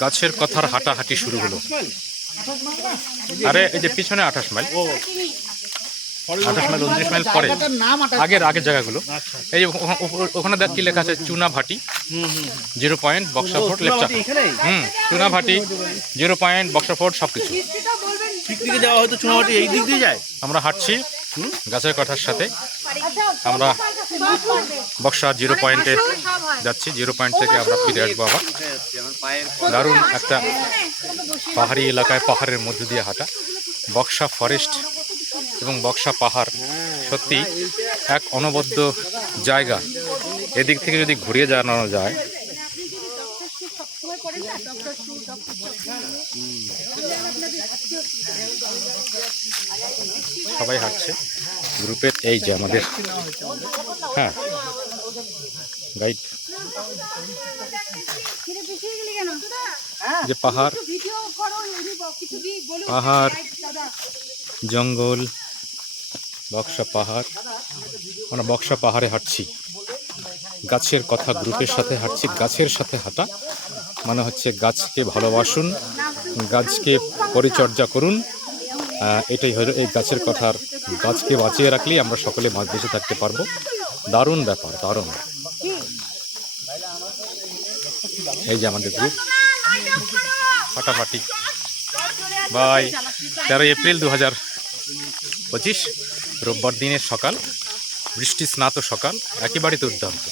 গাছের কথার হাঁটাহাঁটি শুরু হলো। আরে এই যে পিছনে আঠাশ মাইল। আঠাশ মাইল উনত্রিশ মাইল পরে। আগের আগের জায়গাগুলো। এই যে ওখা- ওখানে দেখ কি লেখা আছে Chuna Bhati. Zero point Buxa fort Lepcha. হুম Chuna Bhati zero point Buxa fort সব কিছু পিকনিকে যাওয়া হয়তো এই দিক দিয়ে যায়। আমরা হাঁটছি গাছের কথার সাথে। আমরা বক্সা জিরো পয়েন্টে যাচ্ছি, জিরো পয়েন্ট থেকে আমরা ফিরে আসব আবার। দারুণ একটা পাহাড়ি এলাকায়, পাহাড়ের মধ্যে দিয়ে হাঁটা। বক্সা ফরেস্ট এবং বক্সা পাহাড় সত্যি এক অনবদ্য জায়গা। এদিক থেকে যদি ঘুরিয়ে জানানো যায় সবাই হাঁটছে। গ্রুপের এই যে আমাদের হ্যাঁ গাইড। যে পাহাড় পাহাড় জঙ্গল বক্সা পাহাড়। আমরা বক্সা পাহাড়ে হাঁটছি। গাছের কথা গ্রুপের সাথে হাঁটছি গাছের সাথে হাঁটা। মানে হচ্ছে গাছকে ভালোবাসুন, গাছকে পরিচর্যা করুন এটাই হলো এই গাছের কথার, গাছকে বাঁচিয়ে রাখলেই আমরা সকলে মাছ বেঁচে থাকতে পারব। দারুণ ব্যাপার, দারুণ। এই যে আমাদের গ্রুপ ফাটাফাটি। বাই, তেরোই এপ্রিল দু হাজার পঁচিশ, রোববার দিনের সকাল, বৃষ্টি স্নাত সকাল, একেবারে দুর্দান্ত।